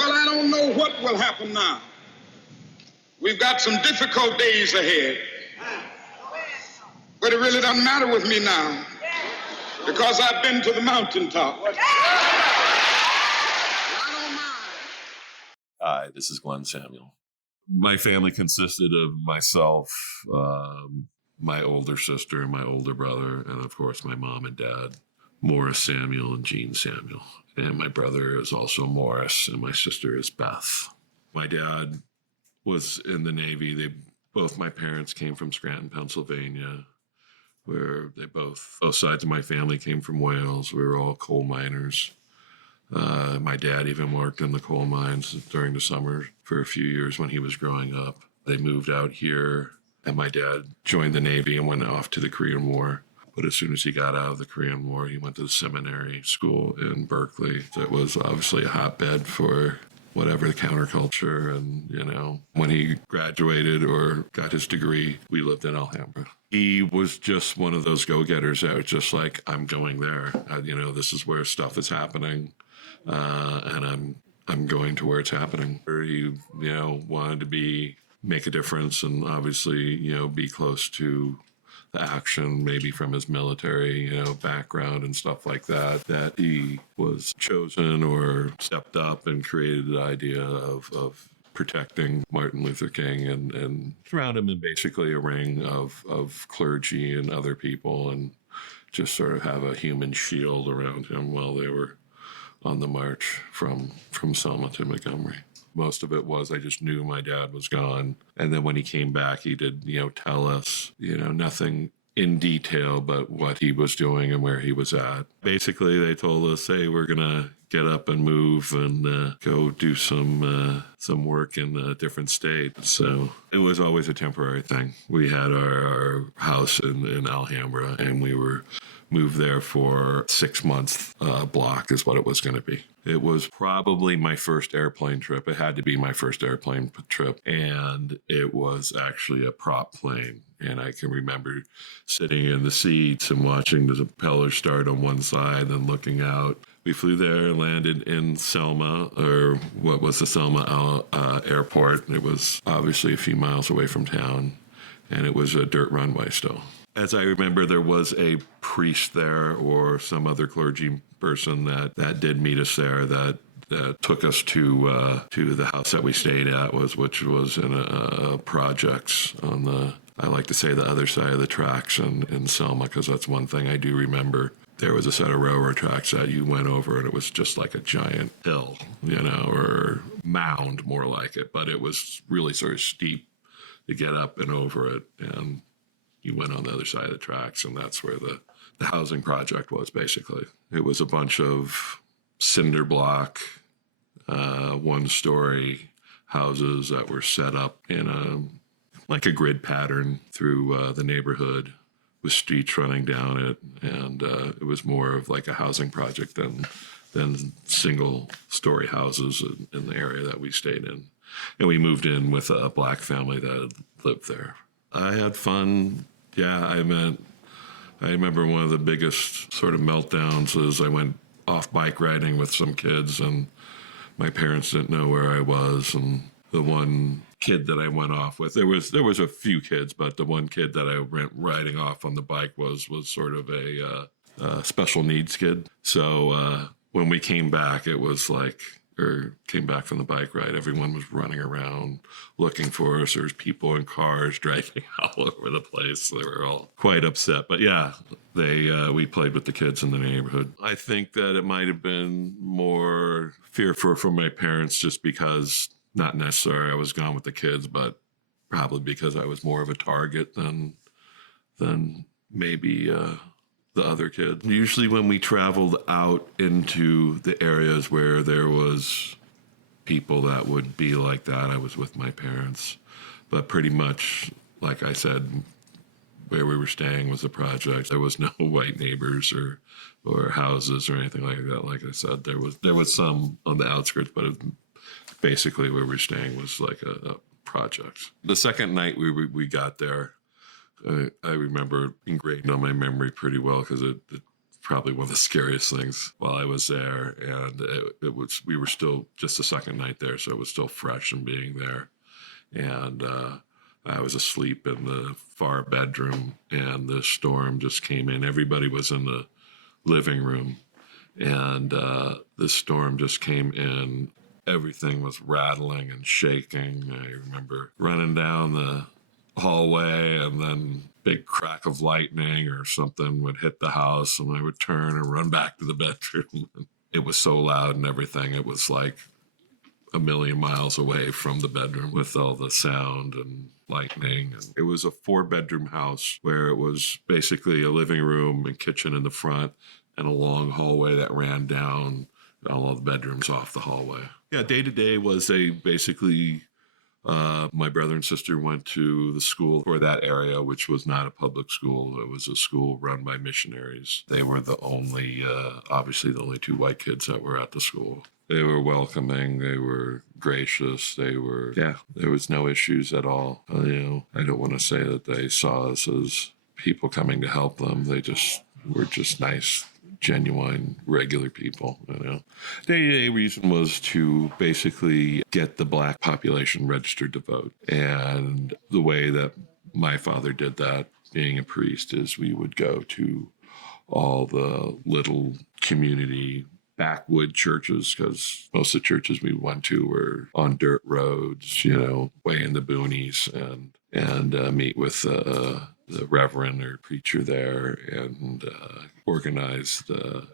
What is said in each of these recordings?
Well, I don't know what will happen now. We've got some difficult days ahead. But it really doesn't matter with me now because I've been to the mountaintop. Hi, this is Glyn Samuel. My family consisted of myself, my older sister, and my older brother, and of course my mom and dad, Morris Samuel and Jean Samuel. And my brother is also Morris, and my sister is Beth. My dad was in the Navy. Both my parents came from Scranton, Pennsylvania, where both sides of my family came from Wales. We were all coal miners. My dad even worked in the coal mines during the summer for a few years when he was growing up. They moved out here, and my dad joined the Navy and went off to the Korean War. But as soon as he got out of the Korean War, he went to the seminary school in Berkeley. It was obviously a hotbed for whatever the counterculture. And, when he graduated or got his degree, we lived in Alhambra. He was just one of those go-getters that was just like, I'm going there. This is where stuff is happening. And I'm going to where it's happening. He, wanted to make a difference and obviously, be close to the action, maybe from his military, background and stuff like that he was chosen or stepped up and created the idea of protecting Martin Luther King and surround him in basically a ring of clergy and other people and just sort of have a human shield around him while they were on the march from Selma to Montgomery. Most of it was I just knew my dad was gone. And then when he came back, he did, tell us, nothing in detail, but what he was doing and where he was at. Basically, they told us, hey, we're going to get up and move and go do some work in a different state. So it was always a temporary thing. We had our house in Alhambra, and we were moved there for 6 months block is what it was going to be. It was probably my first airplane trip. It had to be my first airplane trip. And it was actually a prop plane. And I can remember sitting in the seats and watching the propeller start on one side and looking out. We flew there and landed in Selma, or what was the Selma airport. It was obviously a few miles away from town. And it was a dirt runway still. As I remember, there was a priest there or some other clergy person that did meet us there that took us to the house that we stayed at, which was in a projects on the, I like to say, the other side of the tracks in Selma, because that's one thing I do remember. There was a set of railroad tracks that you went over, and it was just like a giant hill, or mound, more like it. But it was really sort of steep to get up and over it, and you went on the other side of the tracks, and that's where the housing project was, basically. It was a bunch of cinder block, one-story houses that were set up in like a grid pattern through the neighborhood with streets running down it, and it was more of like a housing project than single-story houses in the area that we stayed in. And we moved in with a black family that lived there. I had fun. Yeah, I remember one of the biggest sort of meltdowns is I went off bike riding with some kids, and my parents didn't know where I was. And the one kid that I went off with, there was a few kids, but the one kid that I went riding off on the bike was sort of a special needs kid. So when we came back, it was like, or came back from the bike ride, everyone was running around looking for us. There was people in cars driving all over the place. They were all quite upset. But yeah, we played with the kids in the neighborhood. I think that it might have been more fearful for my parents just because, not necessarily I was gone with the kids, but probably because I was more of a target than maybe the other kids. Usually when we traveled out into the areas where there was people that would be like that, I was with my parents. But pretty much, like I said, where we were staying was a project. There was no white neighbors or houses or anything like that. Like I said, there was some on the outskirts, but basically where we were staying was like a project. The second night we got there, I remember engraved on my memory pretty well because it probably one of the scariest things while I was there. And we were still just the second night there, so it was still fresh and being there. And I was asleep in the far bedroom, and the storm just came in. Everybody was in the living room, and the storm just came in. Everything was rattling and shaking. I remember running down the hallway, and then big crack of lightning or something would hit the house, and I would turn and run back to the bedroom. It was so loud and everything. It was like a million miles away from the bedroom with all the sound and lightning. And it was a 4-bedroom house where it was basically a living room and kitchen in the front and a long hallway that ran down all the bedrooms off the hallway. Yeah, day to day was basically my brother and sister went to the school for that area, which was not a public school. It was a school run by missionaries. They were obviously the only 2 white kids that were at the school. They were welcoming. They were gracious. There was no issues at all. I don't want to say that they saw us as people coming to help them. They just were just nice, genuine, regular people. Day-to-day reason was to basically get the Black population registered to vote. And the way that my father did that, being a priest, is we would go to all the little community backwood churches, because most of the churches we went to were on dirt roads, way in the boonies, and meet with the reverend or preacher there and organize the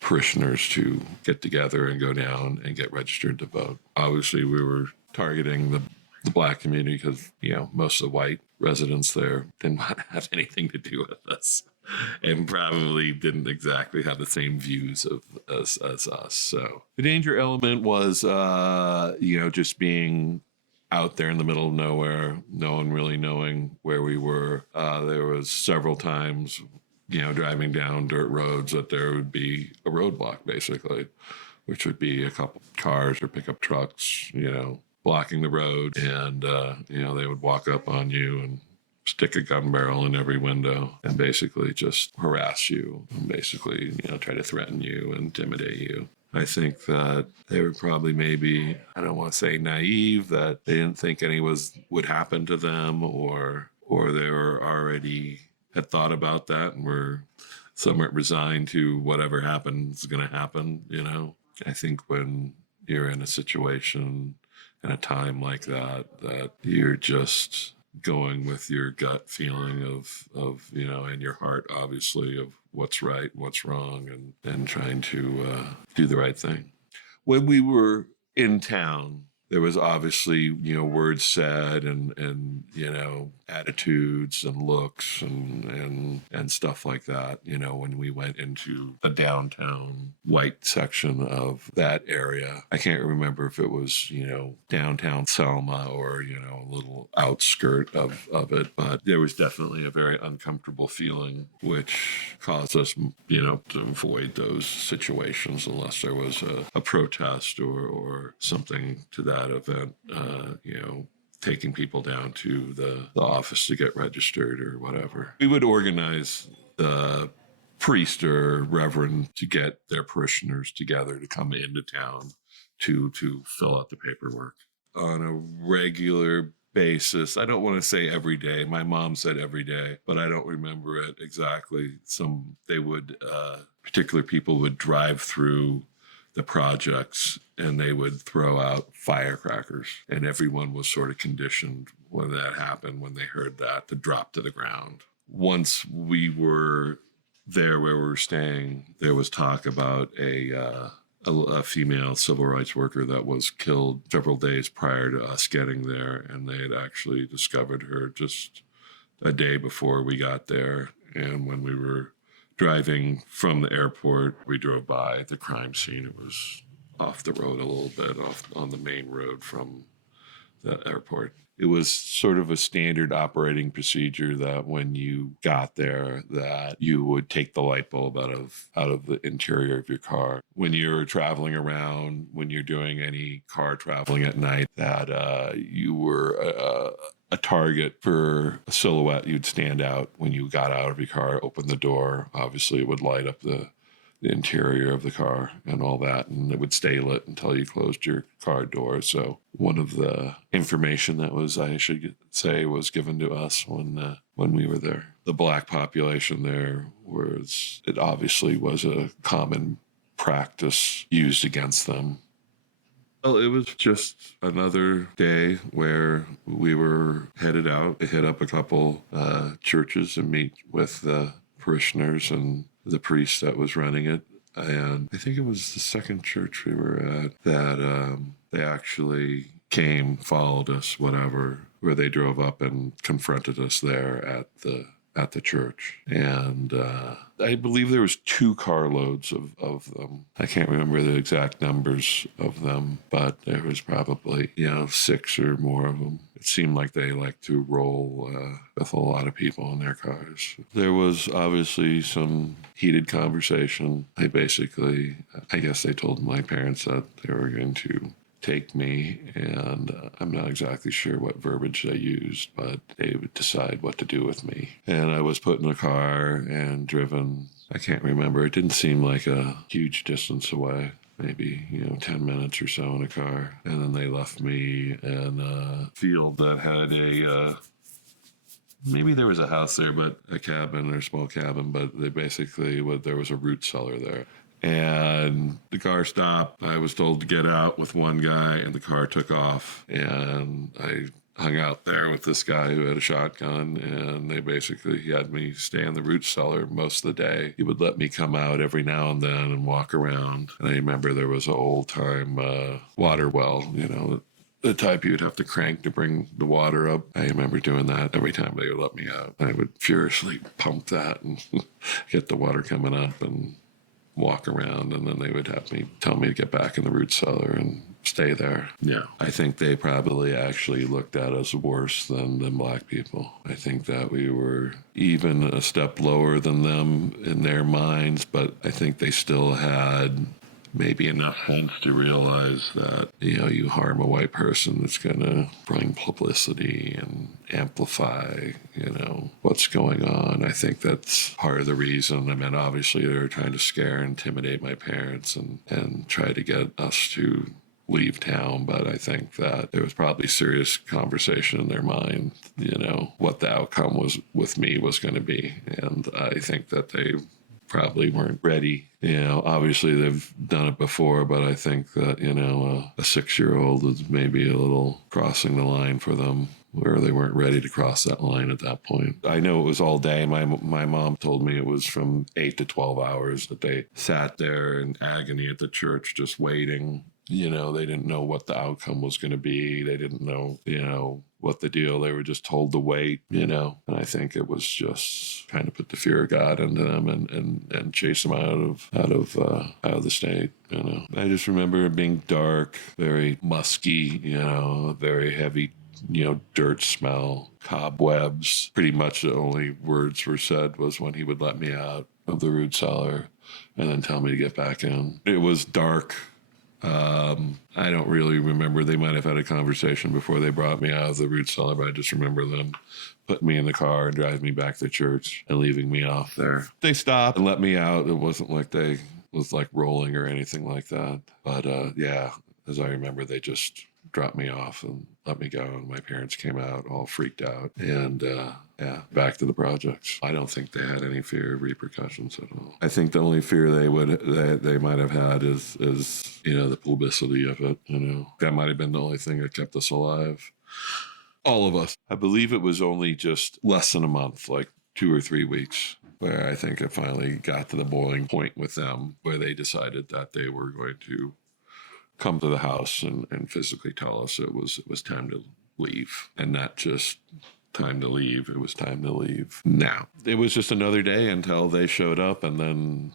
parishioners to get together and go down and get registered to vote. Obviously, we were targeting the Black community because, most of the white residents there didn't want to have anything to do with us and probably didn't exactly have the same views as us. So the danger element was, just being out there in the middle of nowhere, no one really knowing where we were. There was several times, driving down dirt roads that there would be a roadblock, basically, which would be a couple cars or pickup trucks, blocking the road. And, they would walk up on you and stick a gun barrel in every window and basically just harass you and basically, try to threaten you, intimidate you. I think that they were probably maybe, I don't want to say naive, that they didn't think any would happen to them, or they were already had thought about that and were somewhat resigned to whatever happens is going to happen. I think when you're in a situation and a time like that you're just going with your gut feeling of in your heart, obviously, of what's right, what's wrong, and trying to do the right thing. When we were in town, there was obviously, words said and attitudes and looks and stuff like that. When we went into the downtown white section of that area, I can't remember if it was, downtown Selma or, a little outskirt of it, but there was definitely a very uncomfortable feeling, which caused us, to avoid those situations unless there was a protest or something to that event, taking people down to the office to get registered or whatever. We would organize the priest or reverend to get their parishioners together to come into town to fill out the paperwork on a regular basis. I don't want to say every day. My mom said every day, but I don't remember it exactly. Particular people would drive through the projects and they would throw out firecrackers, and everyone was sort of conditioned when that happened, when they heard that, to drop to the ground. Once we were there where we were staying, there was talk about a female civil rights worker that was killed several days prior to us getting there, and they had actually discovered her just a day before we got there. And when we were driving from the airport, we drove by the crime scene. It was off the road a little bit, off on the main road from the airport. It was sort of a standard operating procedure that when you got there, that you would take the light bulb out of the interior of your car. When you're traveling around, when you're doing any car traveling at night, that you were a target for a silhouette. You'd stand out when you got out of your car, open the door. Obviously, it would light up the interior of the car and all that, and it would stay lit until you closed your car door. So one of the information that was, I should say, was given to us when we were there. The black population there it obviously was a common practice used against them. Well, it was just another day where we were headed out to hit up a couple churches and meet with the parishioners and the priest that was running it. And I think it was the second church we were at that they actually came, followed us, whatever, where they drove up and confronted us there at the church. And I believe there was 2 carloads of them. I can't remember the exact numbers of them, but there was probably, 6 or more of them. It seemed like they liked to roll with a lot of people in their cars. There was obviously some heated conversation. I guess they told my parents that they were going to take me, and I'm not exactly sure what verbiage they used, but they would decide what to do with me. And I was put in a car and driven, I can't remember, it didn't seem like a huge distance away, maybe 10 minutes or so in a car. And then they left me in a field that had maybe there was a house there, but a cabin or a small cabin, but there was a root cellar there. And the car stopped. I was told to get out with one guy, and the car took off. And I hung out there with this guy who had a shotgun, and he had me stay in the root cellar most of the day. He would let me come out every now and then and walk around. And I remember there was an old-time water well, the type you'd have to crank to bring the water up. I remember doing that every time they would let me out. I would furiously pump that and get the water coming up and walk around, and then they would tell me to get back in the root cellar and stay there. Yeah. I think they probably actually looked at us worse than black people. I think that we were even a step lower than them in their minds, but I think they still had maybe enough sense to realize that, you harm a white person, that's going to bring publicity and amplify, what's going on. I think that's part of the reason. I mean, obviously they're trying to scare and intimidate my parents and try to get us to leave town. But I think that there was probably serious conversation in their mind, what the outcome with me was going to be. And I think that they probably weren't ready. Obviously they've done it before, but I think that, a 6-year-old is maybe a little crossing the line for them, where they weren't ready to cross that line at that point. I know it was all day. My mom told me it was from 8 to 12 hours that they sat there in agony at the church just waiting. They didn't know what the outcome was going to be. They didn't know, what the deal. They were just told to wait, and I think it was just kind of put the fear of God into them and chase them out of the state. I just remember it being dark, very musky, very heavy, dirt smell, cobwebs. Pretty much the only words were said was when he would let me out of the root cellar and then tell me to get back in. It was dark. I don't really remember. They might have had a conversation before they brought me out of the root cellar, but I just remember them putting me in the car and driving me back to church and leaving me off there. They stopped and let me out. It wasn't like they was like rolling or anything like that. But as I remember, they just dropped me off and let me go. And my parents came out all freaked out and back to the projects. I don't think they had any fear of repercussions at all. I think the only fear they might have had is the publicity of it. That might have been the only thing that kept us alive. All of us. I believe it was only just less than a month, like 2 or 3 weeks, where I think it finally got to the boiling point with them, where they decided that they were going to come to the house and physically tell us it was time to leave. And not just time to leave, it was time to leave now. It was just another day until they showed up, and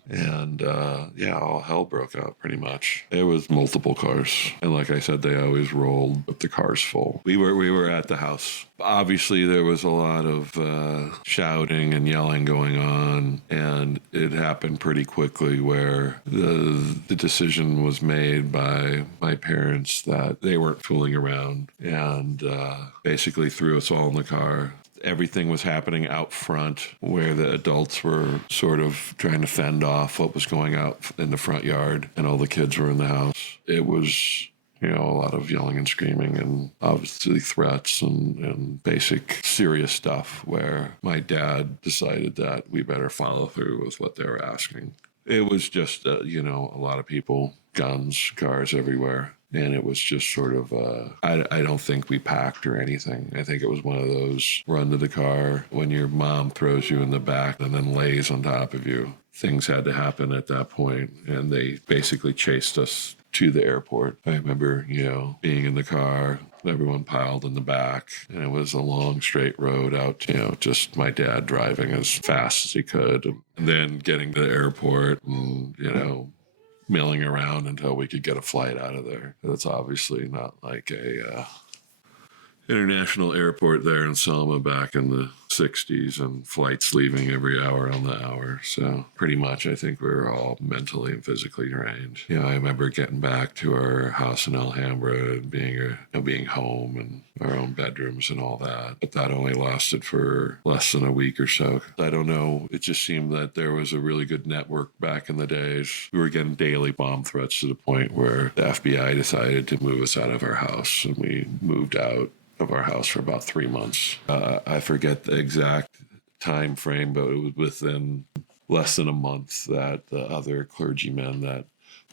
all hell broke out pretty much. It was multiple cars, and like I said, they always rolled with the cars full. We were at the house Obviously, there was a lot of shouting and yelling going on, and it happened pretty quickly where the decision was made by my parents that they weren't fooling around and basically threw us all in the car. Everything was happening out front where the adults were sort of trying to fend off what was going out in the front yard, and all the kids were in the house. It was, a lot of yelling and screaming and obviously threats and basic serious stuff where my dad decided that we better follow through with what they were asking. It was just, a lot of people, guns, cars everywhere. And it was just sort of, I don't think we packed or anything. I think it was one of those run to the car when your mom throws you in the back and then lays on top of you. Things had to happen at that point, and they basically chased us to the airport. I remember, being in the car, everyone piled in the back, and it was a long straight road out, just my dad driving as fast as he could, and then getting to the airport and, milling around until we could get a flight out of there. It's obviously not like a international airport there in Selma back in the 60s, and flights leaving every hour on the hour. So pretty much I think we were all mentally and physically drained. I remember getting back to our house in Alhambra and being home and our own bedrooms and all that. But that only lasted for less than a week or so. I don't know. It just seemed that there was a really good network back in the days. We were getting daily bomb threats to the point where the FBI decided to move us out of our house, and we moved out of our house for about 3 months. I forget the exact time frame, but it was within less than a month that the other clergyman that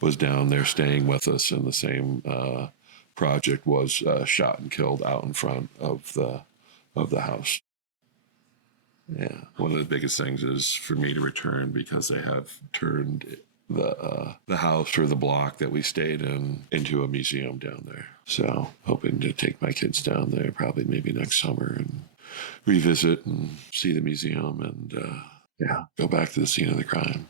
was down there staying with us in the same project was shot and killed out in front of the house. Yeah, one of the biggest things is for me to return because they have turned the house or the block that we stayed in into a museum down there. So hoping to take my kids down there probably maybe next summer and revisit and see the museum and go back to the scene of the crime.